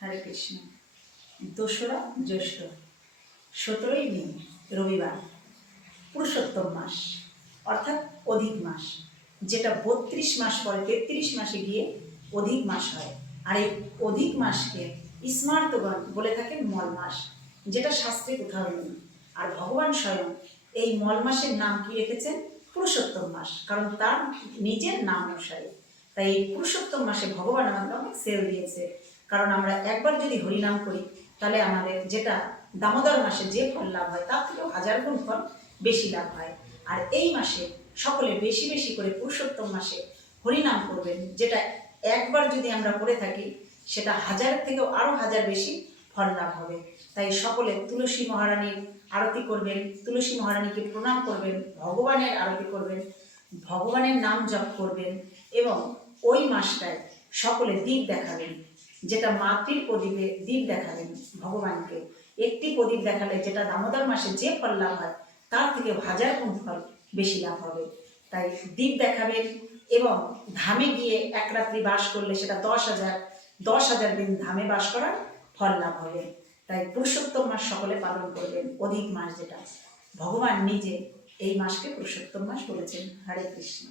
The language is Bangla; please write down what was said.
হরে কৃষ্ণ। 2রা জ্যৈষ্ঠ, 17ই মে, রবিবার, পুরুষোত্তম মাস অর্থাৎ অধিক মাস, যেটা 32 মাস পরে 33 মাসে গিয়ে অধিক মাস হয়। আর এই অধিক মাসকে স্মার্তগণ বলে থাকেন মল মাস, যেটা শাস্ত্রে কোথাও নেই। আর ভগবান স্বয়ং এই মল মাসের নাম কি রেখেছেন? পুরুষোত্তম মাস, কারণ তার নিজের নাম অনুসারে। তাই এই পুরুষোত্তম মাসে ভগবান আমাদের অনেক সেল দিয়েছে, কারণ আমরা একবার যদি হরিনাম করি তাহলে আমাদের যেটা দামোদর মাসে যে ফল লাভ হয় তার থেকেও 1000 গুণ ফল বেশি লাভ হয়। আর এই মাসে সকলে বেশি বেশি করে পুরুষোত্তম মাসে হরিনাম করবেন, যেটা একবার যদি আমরা করে থাকি সেটা 1000 থেকেও আরও 1000 বেশি ফল লাভ হবে। তাই সকলে তুলসী মহারানীর আরতি করবেন, তুলসী মহারানীকে প্রণাম করবেন, ভগবানের আরতি করবেন, ভগবানের নাম জপ করবেন এবং ওই মাসটায় সকলে দীপ দেখাবেন, যেটা মাতৃর প্রদীপে দীপ দেখাবেন ভগবানকে। একটি প্রদীপ দেখালে যেটা দামোদর মাসে যে ফল লাভ হয় তার থেকে 1000 গুণ ফল বেশি লাভ হবে। তাই দীপ দেখাবেন এবং ধামে গিয়ে এক রাত্রি বাস করলে সেটা 10,000 দিন ধামে বাস করার ফল লাভ হবে। তাই পুরুষোত্তম মাস সকলে পালন করবেন, অধিক মাস যেটা ভগবান নিজে এই মাসকে পুরুষোত্তম মাস বলেছেন। হরে কৃষ্ণ।